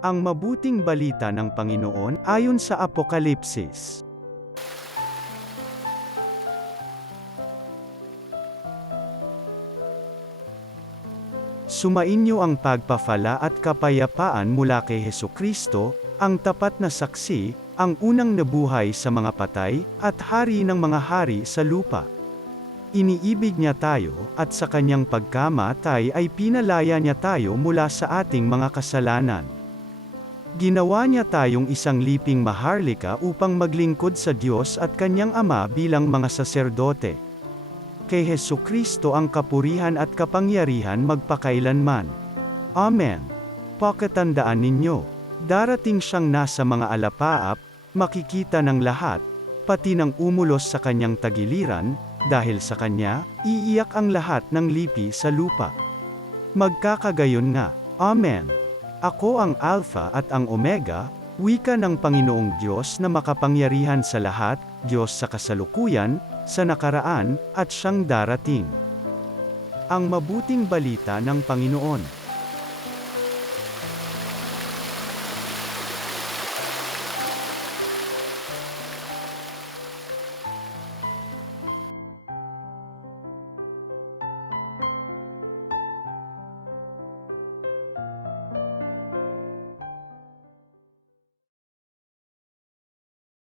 Ang mabuting balita ng Panginoon ayon sa Apokalipsis. Sumainyo ang pagpapala at kapayapaan mula kay Hesukristo, ang tapat na saksi, ang unang nabuhay sa mga patay, at hari ng mga hari sa lupa. Iniibig niya tayo, at sa kanyang pagkamatay ay pinalaya niya tayo mula sa ating mga kasalanan. Ginawa niya tayong isang liping maharlika upang maglingkod sa Diyos at kanyang Ama bilang mga saserdote. Kay Hesukristo ang kapurihan at kapangyarihan magpakailanman. Amen. Pakatandaan ninyo, darating siyang nasa mga alapaap, makikita ng lahat, pati ng umulos sa kanyang tagiliran, dahil sa kanya, iiyak ang lahat ng lipi sa lupa. Magkakagayon nga. Amen. Ako ang Alpha at ang Omega, wika ng Panginoong Diyos na makapangyarihan sa lahat, Diyos sa kasalukuyan, sa nakaraan, at siyang darating. Ang mabuting balita ng Panginoon.